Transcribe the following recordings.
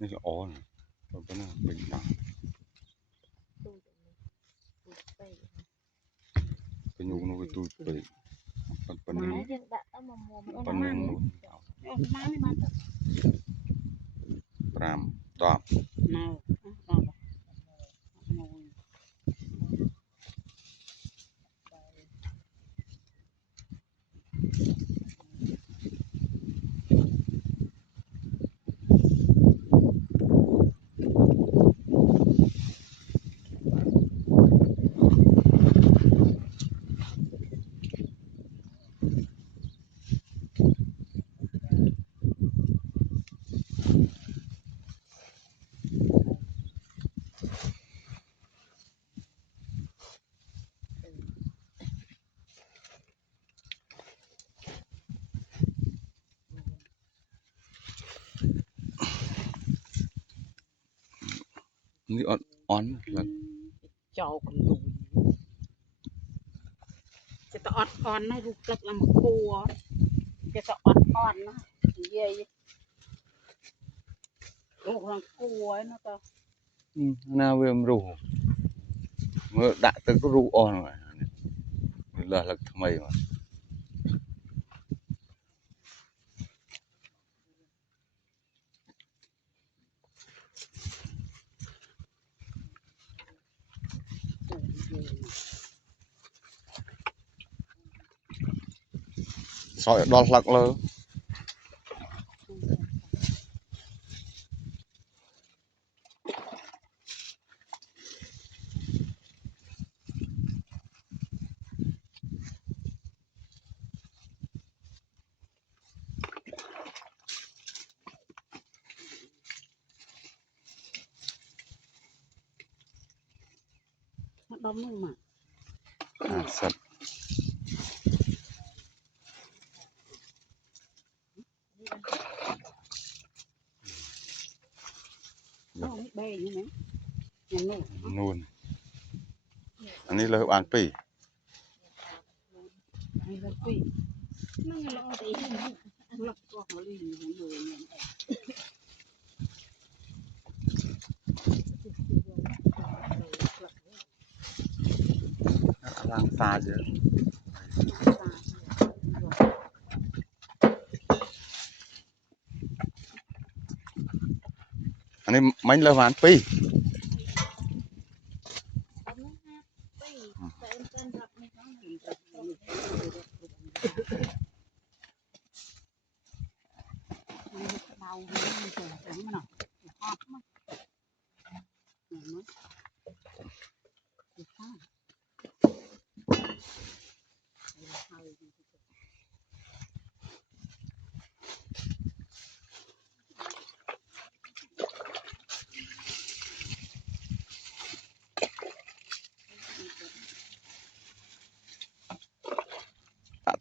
นี่ก็อ๋อนะเราก็น่าเป็นต่างเป็นยุงนู้นตูดไปปันนึงปันนึงนู้นปรามตอบนี่อ่อนแล้วเจ้ากันดูจะตอดอ่อนนะลูกกลับลำปัวจะตอดอ่อนนะเย่ลูกลำปัวนะก็น่าเวมรู้เมื่อด่าตึกรู้อ่อนเลยlàทำไมวะสอยดอลหลักเลยđóng luôn màสัตว์nó bay như này nhà นู่นอันนี้เลยอ่านปี hay là quỷ nó lo đấy lọc qua họ liền người nhận ล้างตาเยอะอันนี้ไม่เลยอ่านปีđau nó trời trắng mà hot mà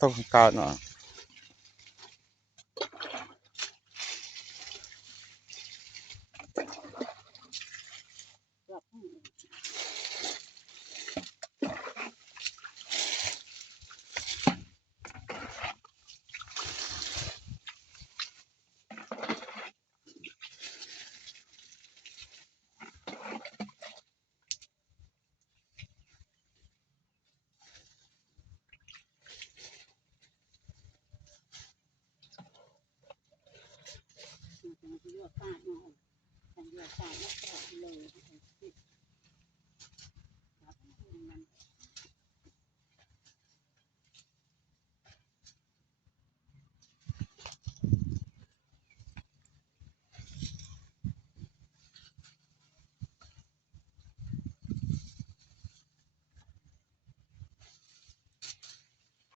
ต้องการเนาะเลือกตาเนาะเลือกตาแล้วก็เลย